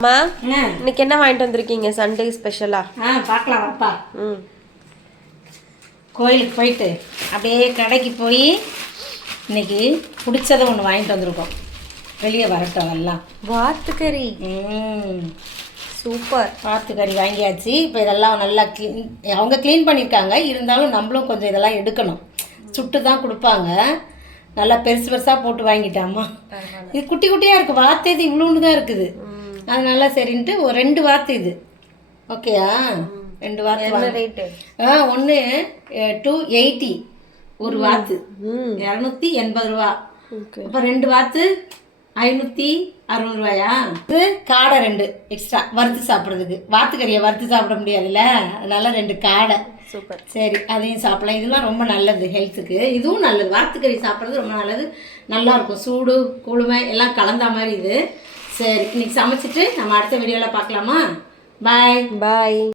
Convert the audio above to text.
அம்மா இன்னைக்கு என்ன வாங்கிட்டு வந்திருக்கீங்க சண்டே ஸ்பெஷலா? பார்க்கலாம் வாப்பா. கோயிலுக்கு போயிட்டு அப்படியே கடைக்கு போய் இன்னைக்கு பிடிச்சதை ஒன்று வாங்கிட்டு வந்திருக்கோம். வெளியே வரட்டும் எல்லாம். வாத்துக்கறி. சூப்பர். வாத்துக்கறி வாங்கியாச்சு. இப்போ இதெல்லாம் நல்லா அவங்க க்ளீன் பண்ணியிருக்காங்க. இருந்தாலும் நம்மளும் கொஞ்சம் இதெல்லாம் எடுக்கணும். சுட்டு தான் கொடுப்பாங்க. நல்லா பெருசு பெருசாக போட்டு வாங்கிட்டாம்மா. இது குட்டி குட்டியாக இருக்குது. வாத்து இது இவ்வளோன்னு தான் இருக்குது. அதனால சரின்ட்டு ஒரு 2 வாத்து இது. ஓகேயா? 2 வாத்து ரேட்டு? ஒன்று 280 ஒரு வாத்து, 280 ரூபா. அப்போ 2 வாத்து 560 ரூபாயா? இது காடை 2 எக்ஸ்ட்ரா வறுத்து சாப்பிட்றதுக்கு. வாத்துக்கறியை வறுத்து சாப்பிட முடியாதுல்ல, அதனால 2 காடை. சூப்பர். சரி, அதையும் சாப்பிடலாம். இதெல்லாம் ரொம்ப நல்லது ஹெல்த்துக்கு. இதுவும் நல்லது. வாத்துக்கறி சாப்பிட்றது ரொம்ப நல்லது. நல்லாயிருக்கும். சூடு குளுமை எல்லாம் கலந்த மாதிரி இது. சரி, இன்னைக்கு சமைச்சிட்டு நம்ம அடுத்த வீடியோவில் பார்க்கலாமா? பாய்.